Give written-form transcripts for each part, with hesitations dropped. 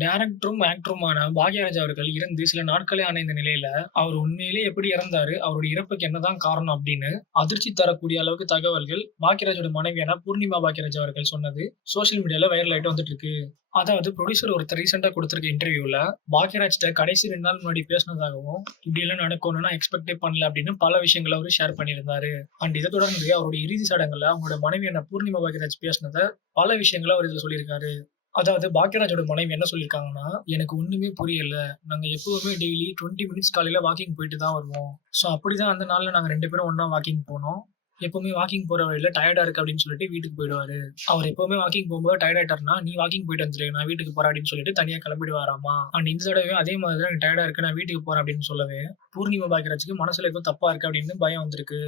டைரக்டரும், ஆக்டருமான பாக்யராஜ் அவர்கள் இறந்து சில நாட்களே ஆன இந்த நிலையில, அவர் உண்மையிலேயே எப்படி இறந்தாரு? அவருடைய இறப்புக்கு என்னதான் காரணம் அப்படின்னு அதிர்ச்சி தரக்கூடிய அளவுக்கு தகவல்கள் பாக்யராஜோட மனைவியான பூர்ணிமா பாக்யராஜ் அவர்கள் சொன்னது சோசியல் மீடியால வைரல் ஆயிட்டு வந்துட்டு இருக்கு. அதாவது புரொடியூசர் ஒருத்தர் ரீசென்ட்டா குடுத்திருக்க இன்டர்வியூல பாக்யராஜ்ட்ட கடைசி 2 நாள் முன்னாடி பேசினதாகவும், இப்படியெல்லாம் நடக்கும்னு நான் எக்ஸ்பெக்டே பண்ணல அப்படின்னு பல விஷயங்கள அவரு ஷேர் பண்ணியிருந்தாரு. இத தொடர்ந்து அவருடைய இறுதி சடங்குல அவங்களோட மனைவியான பூர்ணிமா பாக்யராஜ் பேசினத பல விஷயங்கள அவர் இதுல சொல்லியிருக்காரு. அதாவது பாக்யராஜோட மனைவி என்ன சொல்லியிருக்காங்கன்னா, "எனக்கு ஒண்ணுமே புரியல. நாங்க எப்பவுமே டெய்லி 20 மினிட்ஸ் காலையில வாக்கிங் போயிட்டு தான் வருவோம். அப்படிதான் அந்த நாள்ல நாங்க 2 பேரும் ஒண்ணா வாக்கிங் போனோம். எப்பவுமே வாக்கிங் போற வழியில டயர்டா இருக்கு அப்படின்னு சொல்லிட்டு வீட்டுக்கு போயிடுவாரு. அவர் எப்பவுமே வாக்கிங் போகும்போது டயர்ட் ஆயிட்டாருன்னா, "நீ வாக்கிங் போயிட்டு வந்துரு. நான் வீட்டுக்கு போறேன்" அப்படின்னு சொல்லிட்டு தனியா கிளம்பிடுவாராமா. இந்த தடவையும் அதே மாதிரி தான், "எனக்கு டயர்டா இருக்கு. நான் வீட்டுக்கு போறேன்" அப்படின்னு சொல்லவே, பூர்ணிமா பாக்யராஜ்க்கு மனசுல ஏதோ தப்பா இருக்கு அப்படின்னு பயம் வந்திருக்கு.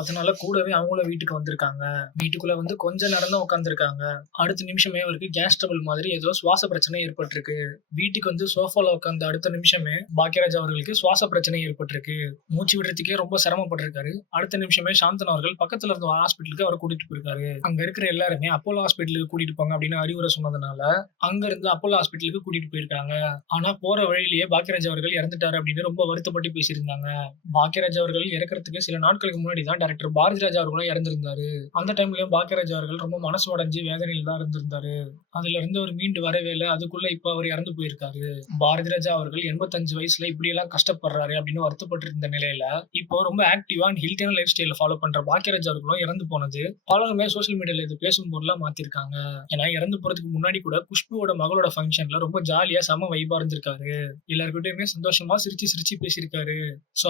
அதனால கூடவே அவங்களும் வீட்டுக்கு வந்திருக்காங்க. வீட்டுக்குள்ள வந்து கொஞ்ச நேரம் தான் உட்கார்ந்திருக்காங்க. அடுத்த நிமிஷமே அவருக்கு கேஸ் ட்ரபிள் மாதிரி ஏதோ சுவாச பிரச்சனை ஏற்பட்டிருக்கு. வீட்டுக்கு வந்து சோஃபால உட்கார்ந்த அடுத்த நிமிஷமே பாக்யராஜ் அவர்களுக்கு சுவாச பிரச்சனை ஏற்பட்டிருக்கு. மூச்சு விடுறதுக்கே ரொம்ப சிரமப்பட்டிருக்காரு. அடுத்த நிமிஷமே சாந்தனு அவர்கள் பக்கத்துல இருந்த ஒரு ஹாஸ்பிட்டலுக்கு அவர கூட்டிட்டு போயிருக்காரு. அங்க இருக்கிற எல்லாருமே அப்போலோ ஹாஸ்பிட்டலுக்கு கூட்டிட்டு போங்க அப்படின்னு அறிவுரை சொன்னதுனால, அங்க இருந்து அப்போலோ ஹாஸ்பிட்டலுக்கு கூட்டிட்டு போயிருக்காங்க. ஆனா போற வழியிலேயே பாக்யராஜ் அவர்கள் இறந்துட்டாரு அப்படின்னு ரொம்ப வருத்தப்பட்டு பேசியிருந்தாங்க. பாக்யராஜ் அவர்கள் இறக்கறதுக்கு சில நாட்களுக்கு முன்னாடி தான் டைரக்டர் பாரதிராஜா அவர்களும் இறந்திருந்தாரு. அந்த டைம்லயும் பாக்யராஜ் அவர்கள் ரொம்ப மனசு உடைஞ்சு வேதனையில தான் இருந்திருந்தாரு. அதுல இருந்து அவர் மீண்டு வரவே இல்ல. அதுக்குள்ள இப்ப அவர் இறந்து போயிருக்காரு. பாரதிராஜா அவர்கள் 85 வயசுல இப்படியெல்லாம் கஷ்டப்படுறாரு அப்படின்னு வருத்தப்பட்டு இருந்த நிலையில, இப்போ ரொம்ப ஆக்டிவா அண்ட் ஹெல்த்தியான லைஃப் ஸ்டைல ஃபாலோ பண்ற பாக்யராஜ் அவர்களும் இறந்து போனது பலருமே சோசியல் மீடியால இது பேசும் பொருளா மாத்திருக்காங்க. ஏன்னா இறந்து போறதுக்கு முன்னாடி கூட குஷ்புவோட மகளோட ஃபங்ஷன்ல ரொம்ப ஜாலியா செம வைபா இருந்திருக்காரு. எல்லார்கிட்டயுமே சந்தோஷமா சிரிச்சு சிரிச்சு பேசியிருக்காரு.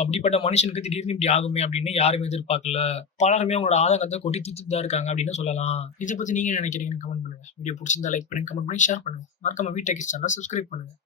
அப்படிப்பட்ட மனுஷனுக்கு திடீர்னு இப்படி ஆகுமே அப்படின்னு யாருமே எதிர்பார்க்கல. பலருமே அவங்களோட ஆதங்கத்த கொட்டி தீர்த்துட்டு தான் இருக்காங்க அப்படின்னு சொல்லலாம். இத பத்தி நீங்க என்ன நினைக்கிறீங்கன்னு கமெண்ட் பண்ணுங்க. வீடியோ புடிச்சிருந்தா லைக் பண்ணுங்க, கமெண்ட் பண்ணி ஷேர் பண்ணுங்க. மறக்காம வீ டெக் சேனல சப்ஸ்கிரைப் பண்ணுங்க.